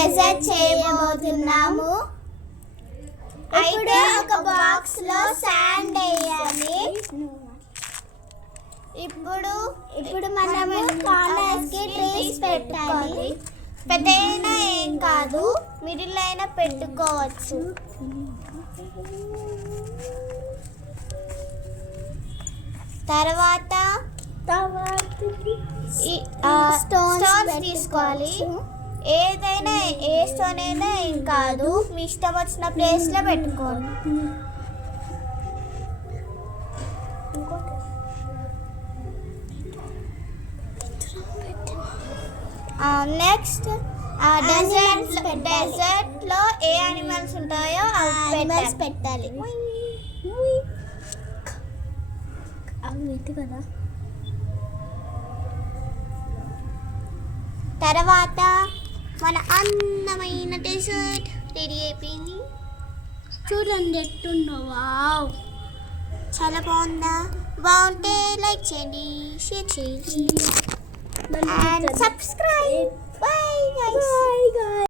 Dessert చేయబోతున్నాము. అయితే ఒక బాక్స్ లో శాండ్ వేయాలి. ఇప్పుడు మనము కార్నర్స్ కి ట్రీస్ పెట్టాలి. పెద్దయినా ఏం కాదు, మిడిల్ అయినా పెట్టుకోవచ్చు. తర్వాత స్టోన్స్ తీసుకోవాలి. ఏదైనా ఏ స్టోన్ అయినా ఏం కాదు, మీ ఇష్టం వచ్చిన ప్లేస్లో పెట్టుకోండి. నెక్స్ట్ డెజర్ట్ లో ఏ యానిమల్స్ ఉంటాయో అవి పెట్టాలి. తర్వాత మన అందమైన డెజర్ట్ రెడీ అయిపోయింది. చూడండి ఎట్టుందో. వావ్, చాలా బాగుందా? బాగుంటే లైక్ చేయండి, షేర్ చేయండి and subscribe. Bye guys.